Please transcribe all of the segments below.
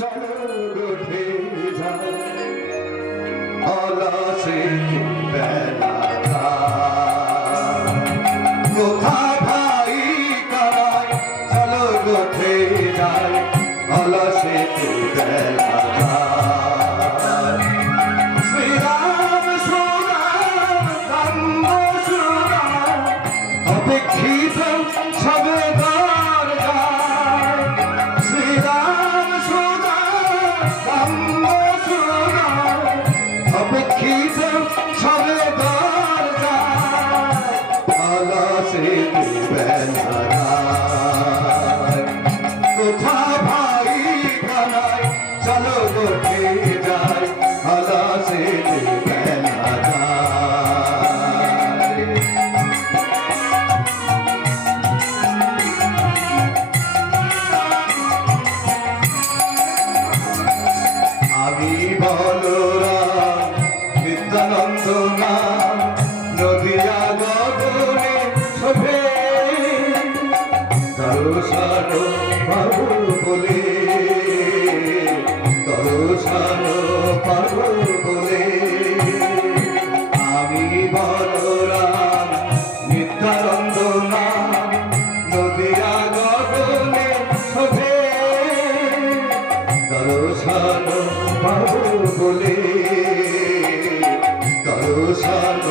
চলো উঠে যায় অলসে বেলা কোথায় ভাই কারাই চলো উঠে যায় অলসে বেলা অপেক্ষিত সবে চলো গোঠে যাই আলাসে বলে দর্শন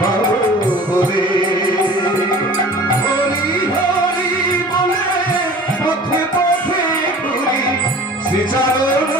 পাবো বলে হরি হরি বলে পথে পথে ঘুরি শ্রীচরণ